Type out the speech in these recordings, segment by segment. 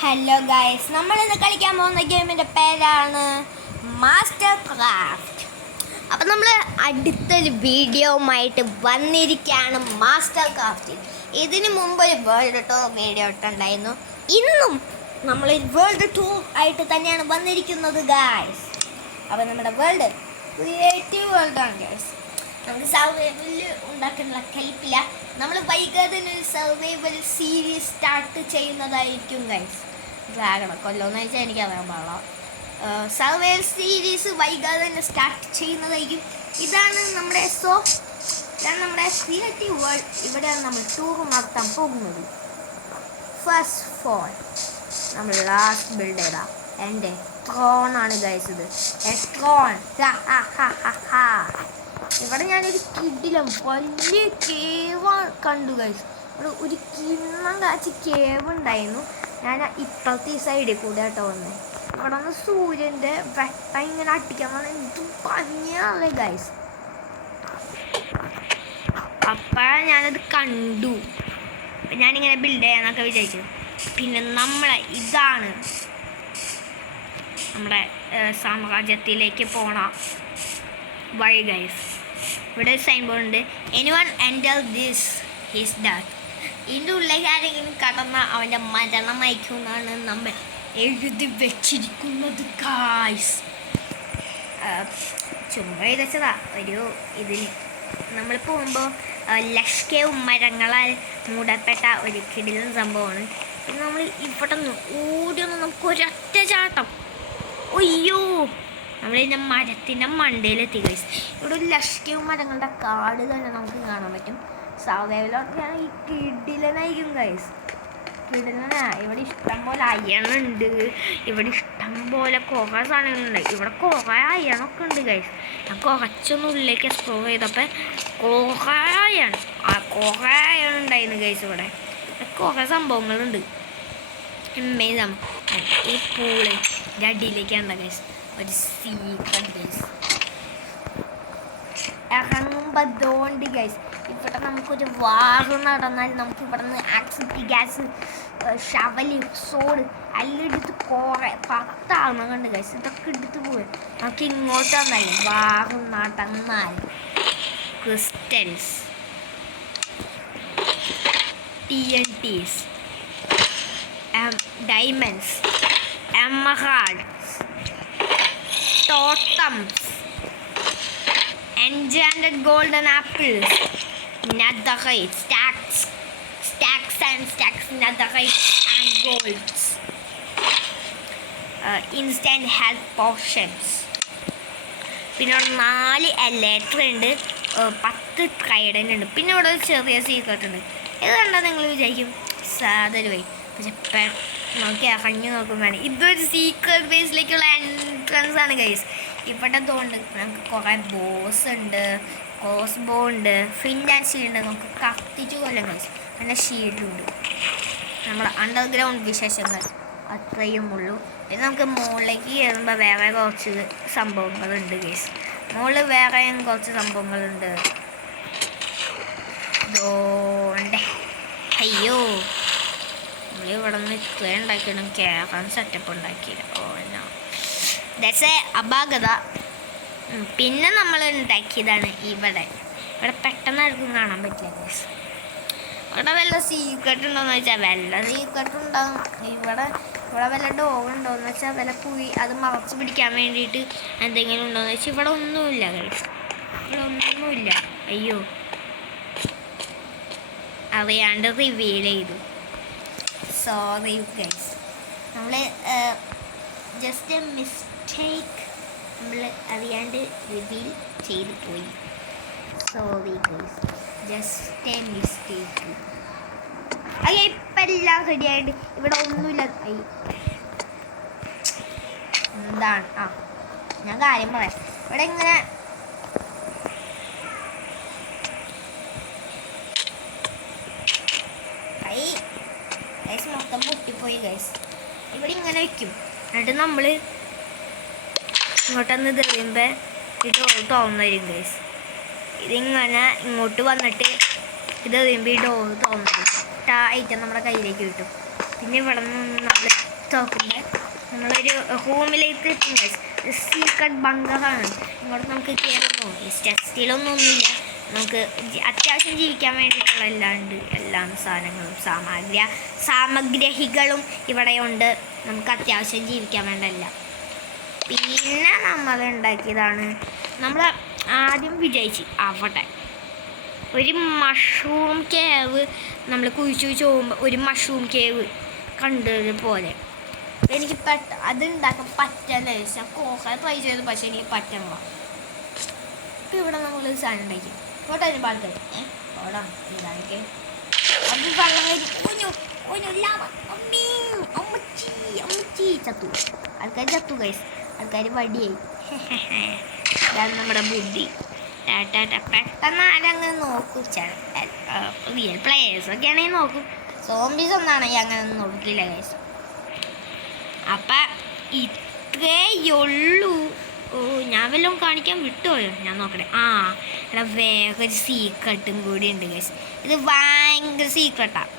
Hello guys, നമ്മൾ ഇന്ന് കളിക്കാൻ പോകുന്ന ഗെയിമിൻ്റെ പേരാണ് മാസ്റ്റർ ക്രാഫ്റ്റ്. അപ്പം നമ്മൾ അടുത്തൊരു വീഡിയോവുമായിട്ട് വന്നിരിക്കുകയാണ് മാസ്റ്റർ ക്രാഫ്റ്റിൽ. ഇതിന് മുമ്പ് ഒരു വേൾഡ് ടൂർ വീഡിയോ ഇട്ടുണ്ടായിരുന്നു. ഇന്നും നമ്മൾ വേൾഡ് ടൂർ ആയിട്ട് തന്നെയാണ് വന്നിരിക്കുന്നത് ഗൈസ്. അപ്പം നമ്മുടെ വേൾഡ് ക്രിയേറ്റീവ് വേൾഡാണ് ഗൈസ്. നമുക്ക് സർവൈവൽ ഉണ്ടാക്കാനുള്ള കെൽപ്പില്ല. നമ്മൾ വൈകാതെ ഒരു സർവൈവൽ സീരീസ് സ്റ്റാർട്ട് ചെയ്യുന്നതായിരിക്കും ഗൈസ്. ഡ്രാഗണെ കൊല്ലോന്ന് വെച്ചാൽ എനിക്കറിയാൻ പാടില്ല. സർവൈവൽ സീരീസ് വൈകാതെ തന്നെ സ്റ്റാർട്ട് ചെയ്യുന്നതായിരിക്കും. ഇതാണ് നമ്മുടെ ക്രിയേറ്റീവ് വേൾഡ്. ഇവിടെയാണ് നമ്മൾ ടൂർ നടത്താൻ പോകുന്നത്. ഫസ്റ്റ് ഓഫ് ഓൾ നമ്മൾ ലാസ്റ്റ് ബിൽഡ് ചെയ്ത എൻ്റെ ട്രോണാണ് ഗൈസ്. ഇത് ട്രോൺ. ഇവിടെ ഞാനൊരു കിടിലം വലിയ കേവ് കണ്ടു ഗൈസ്. ഇവിടെ ഒരു കിണ്ണം കാച്ചി കേവ് ഉണ്ടായിരുന്നു. ഞാൻ ഇപ്പോഴത്തെ ഈ സൈഡിൽ കൂടെ കേട്ടോ വന്നത്. ഇവിടെ നിന്ന് സൂര്യൻ്റെ വെട്ടം ഇങ്ങനെ അടിക്കാൻ പറഞ്ഞാൽ എന്ത് ഭംഗിയാണല്ലേ ഗൈസ്. അപ്പോഴാണ് ഞാനത് കണ്ടു. ഞാനിങ്ങനെ ബിൽഡ് ചെയ്യാന്നൊക്കെ വിചാരിച്ചു. പിന്നെ ഇതാണ് നമ്മുടെ സാമ്രാജ്യത്തിലേക്ക് പോണ വഴി ഗൈസ്. ഇവിടെ സൈൻ ബോർഡ് ഉണ്ട്. എനിവൺ എൻ്റർ ദിസ് ഹിസ് ഡാറ്റ്. ഇതിൻ്റെ ഉള്ളിലേക്ക് ആരെങ്കിലും കടന്ന അവൻ്റെ മരണമായിരിക്കും എന്നാണ് നമ്മൾ എഴുതി വെച്ചിരിക്കുന്നത് ഗൈസ്. ചുമ്മാ എഴുതച്ചതാ ഒരു ഇതിന്. നമ്മൾ പോകുമ്പോൾ ലക്ഷവും മരങ്ങളാൽ മൂടപ്പെട്ട ഒരു കിടിലൻ സംഭവമാണ്. പിന്നെ നമ്മൾ ഇവിടെ നിന്ന് ഓടിയൊന്ന് നമുക്ക് ഒരൊറ്റ ചാട്ടം. ഒയ്യോ, നമ്മളിതിൻ്റെ മരത്തിൻ്റെ മണ്ടയിലെത്തി ഗൈസ്. ഇവിടെ ഒരു ലക്ഷവും മരങ്ങളുടെ കാട് തന്നെ നമുക്ക് കാണാൻ പറ്റും. സർവൈവലൊക്കെയാണ് ഈ കിടിലനായിരിക്കും ഗൈസ്. കിടിലനാ. ഇവിടെ ഇഷ്ടംപോലെ അയണുണ്ട്. ഇവിടെ ഇഷ്ടംപോലെ കുറേ സാധനങ്ങളുണ്ട്. ഇവിടെ കുറേ അയണൊക്കെ ഉണ്ട് ഗൈസ്. ഞാൻ കുറച്ചൊന്നും ഉള്ളിലേക്ക് എക്സ്പ്ലോർ ചെയ്തപ്പോൾ കുറേ അയൺ ഉണ്ടായിരുന്നു ഗൈസ്. ഇവിടെ കുറേ സംഭവങ്ങളുണ്ട്. ഈ പൂളിൻ്റെ അടിയിലേക്കാണ് ഗൈസ് ഒരു സീക്രട്ട് ഗൈസ്. ഇറങ്ങുമ്പോൾ അതുകൊണ്ട് ഗൈസ് ഇവിടെ നമുക്കൊരു വാറ് നടന്നാൽ നമുക്ക് ഇവിടെ നിന്ന് ആക്സിറ്റി ഗ്യാസ്, ഷവല്, സോഡ് എല്ലാം എടുത്ത് കുറേ 10 ആളുകളുണ്ട് ഗൈസ്. ഇതൊക്കെ എടുത്ത് പോയി നമുക്ക് ഇങ്ങോട്ട് വന്നല്ലേ വാറ് നടന്നാൽ crystals, TNTs, diamonds, emeralds, totems, enchanted golden apples, netherite, stacks and stacks, netherite and golds, instant health potions. പിന്നെ 4 എലേറ്റർ ഉണ്ട്, 10 ട്രൈഡൻ്റ് ഉണ്ട്. പിന്നെ ഇവിടെ ഒരു ചെറിയ സീക്രട്ട് ഉണ്ട്. ഇത് കണ്ടാൽ നിങ്ങൾ വിചാരിക്കും സാധനം പോയി. പക്ഷെ നോക്കി ഇറങ്ങി നോക്കുമ്പോഴാണ് ഇതൊരു സീക്രട്ട് ബേസിലേക്കുള്ള എൻട്രൻസ് ആണ് ഗൈസ്. ഇവിടെ തോണ്ട് നമുക്ക് കുറേ ബോസ് ഉണ്ട്, ക്രോസ് ബോ ഉണ്ട്, ഫിൻ ആൻഡ് ഷീൽഡ് ഉണ്ട്. നമുക്ക് കത്തിച്ച് കൊല്ലം ഗൈസ്. പിന്നെ ഷീൽഡുണ്ട്. നമ്മുടെ അണ്ടർഗ്രൗണ്ട് വിശേഷങ്ങൾ അത്രയും ഉള്ളൂ. പിന്നെ നമുക്ക് മുകളിലേക്ക് കയറുമ്പോൾ വേറെ കുറച്ച് സംഭവങ്ങളുണ്ട് ഗൈസ്. മുകളിൽ വേറെയും കുറച്ച് സംഭവങ്ങളുണ്ട്. ഇതോണ്ടേ അയ്യോ, നമ്മളിവിടെ നിന്ന് ഇത്രയും ഉണ്ടാക്കിയിട്ടും കയറാൻ സെറ്റപ്പ് ഉണ്ടാക്കിയില്ല. ദശ അപാകത. പിന്നെ നമ്മൾ ഉണ്ടാക്കിയതാണ് ഇവിടെ പെട്ടെന്ന് ആർക്കും കാണാൻ പറ്റില്ല ഗൈസ്. ഇവിടെ വല്ല സീക്രട്ട് ഉണ്ടോയെന്ന് വെച്ചാൽ വല്ല സീക്രട്ട് ഉണ്ടാകും. ഇവിടെ വല്ല ഡോഗ് ഉണ്ടോയെന്ന് വെച്ചാൽ വല്ല കുഴി അത് മറച്ച് പിടിക്കാൻ വേണ്ടിയിട്ട് എന്തെങ്കിലും ഉണ്ടോയെന്ന് വെച്ചാൽ ഇവിടെ ഒന്നുമില്ല ഗൈസ്. ഇവിടെ ഒന്നുമില്ല. അയ്യോ, അറിയാണ്ട് റിവീൽ ചെയ്തു. Sorry guys. നമ്മൾ ജസ്റ്റ് എ മിസ്റ്റേക്ക്. നമ്മൾ അറിയാണ്ട് റിവീൽ ചെയ്തു പോയി. Sorry guys, just A mistake. അയ്യോ, ഇപ്പം എല്ലാം റെഡിയായിട്ട് ഇവിടെ ഒന്നുമില്ല. എന്താണ് ഞാൻ കാര്യം പറയാം. ഇവിടെ ഇങ്ങനെ ഗൈസ് മൊത്തം പൊട്ടിപ്പോയി ഗൈസ്. ഇവിടെ ഇങ്ങനെ വെക്കും. എന്നിട്ട് നമ്മൾ ഇങ്ങോട്ടൊന്ന് തെറിയുമ്പോൾ ഇത് തുറന്നു വരും ഗൈസ്. ഇതിങ്ങനെ ഇങ്ങോട്ട് വന്നിട്ട് ഇത് എറിയുമ്പോൾ ഈ ഡോർ തുറന്നു വരും. ഐറ്റം നമ്മുടെ കയ്യിലേക്ക് കിട്ടും. പിന്നെ ഇവിടെ നിന്ന് നമ്മൾ തുറക്കുമ്പോൾ നമ്മളൊരു റൂമിലേക്ക് എത്തും ഗൈസ്. സീക്രട്ട് ബങ്കറാണ്. ഇങ്ങോട്ട് നമുക്ക് കയറുന്നു. ഈ ടെസ്റ്റിലൊന്നുമില്ല. നമുക്ക് അത്യാവശ്യം ജീവിക്കാൻ വേണ്ടിയിട്ടുള്ള എല്ലാം സാധനങ്ങളും സാമഗ്രികളും ഇവിടെയുണ്ട്. നമുക്ക് അത്യാവശ്യം ജീവിക്കാൻ വേണ്ട എല്ലാം. പിന്നെ നമ്മൾ ഉണ്ടാക്കിയതാണ്, നമ്മൾ ആദ്യം വിജയിച്ച് അവിടെ ഒരു മഷ്റൂം കേവ് നമ്മൾ കുഴിച്ചു പോകുമ്പോൾ ഒരു മഷ്റൂം കേവ് കണ്ടതുപോലെ എനിക്ക് അതുണ്ടാക്കാൻ പറ്റാൻ ഞാൻ കുറേ ട്രൈ ചെയ്തു, പക്ഷേ എനിക്ക് പറ്റണ. ഇപ്പം ഇവിടെ നമ്മൾ സാധനം ഉണ്ടാക്കി ഇവിടെ ഒരു പാട്ട് ഓടാം ഇതാക്കി അത് വെള്ളം അമ്മച്ചി ചത്തു. ആൾക്കാർ ചത്തു ഗൈസ്, ആൾക്കാർ വടിയായി. ഇതാണ് നമ്മുടെ ബുദ്ധി. പെട്ടെന്ന് ആരങ്ങനെ നോക്കും. റിയൽ പ്ലേയേഴ്സൊക്കെ ആണെങ്കിൽ നോക്കും. സോംബീസ് ഒന്നാണെങ്കിൽ അങ്ങനെ ഒന്നും നോക്കില്ല ഗൈസ്. അപ്പം ഇത്രയുള്ളൂ. ഓ, ഞാൻ വല്ലതും കാണിക്കാൻ വിട്ടുപോയോ? ഞാൻ നോക്കട്ടെ. ഇവിടെ വേഗം സീക്രട്ടും കൂടി ഉണ്ട് ഗൈസ്. ഇത് ഭയങ്കര സീക്രട്ടാണ്.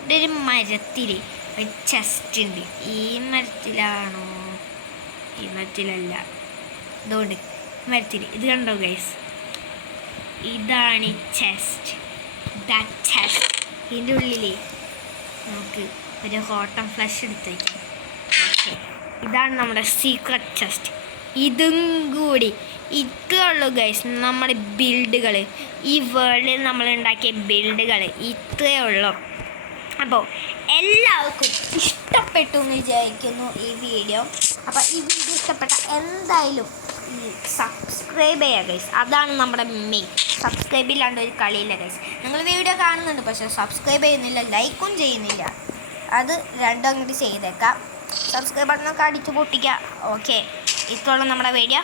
ഇവിടെ ഒരു മരത്തിൽ ഒരു ചെസ്റ്റ് ഉണ്ട്. ഈ മരത്തിലാണോ? ഈ മരത്തിലല്ല, ഇതുകൊണ്ട് മരത്തിൽ. ഇത് കണ്ടോ ഗൈസ്? ഇതാണ് ഈ ചെസ്റ്റ്. ഇതിൻ്റെ ഉള്ളിൽ നമുക്ക് ഒരു ഹോട്ടം ഫ്ലഷ് എടുത്ത് വയ്ക്കാം. ഓക്കെ, ഇതാണ് നമ്മുടെ സീക്രട്ട് ചെസ്റ്റ്. ഇതും കൂടി ഇത്രേ ഉള്ളൂ ഗൈസ്. നമ്മുടെ ബിൽഡുകൾ, ഈ വേൾഡിൽ നമ്മൾ ഉണ്ടാക്കിയ ബിൽഡുകൾ ഇത്രയേ ഉള്ളൂ. അപ്പോൾ എല്ലാവർക്കും ഇഷ്ടപ്പെട്ടു എന്ന് വിചാരിക്കുന്നു ഈ വീഡിയോ. അപ്പോൾ ഈ വീഡിയോ ഇഷ്ടപ്പെട്ട എന്തായാലും സബ്സ്ക്രൈബ് ചെയ്യുക ഗൈസ്. അതാണ് നമ്മുടെ മെയിൻ. സബ്സ്ക്രൈബ് ഇല്ലാണ്ട് ഒരു കളിയില്ല ഗൈസ്. നിങ്ങൾ വീഡിയോ കാണുന്നുണ്ട്, പക്ഷേ സബ്സ്ക്രൈബ് ചെയ്യുന്നില്ല, ലൈക്കും ചെയ്യുന്നില്ല. അത് രണ്ടും അങ്ങോട്ട് ചെയ്തേക്കാം. സബ്സ്ക്രൈബ് ബട്ടണൊക്കെ അടിച്ച് പൊട്ടിക്കുക. ഓക്കെ, ഇത്രയുള്ള നമ്മുടെ വീഡിയോ.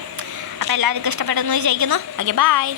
അപ്പോൾ എല്ലാവർക്കും ഇഷ്ടപ്പെട്ടെന്ന് വിചാരിക്കുന്നു. Okay, by.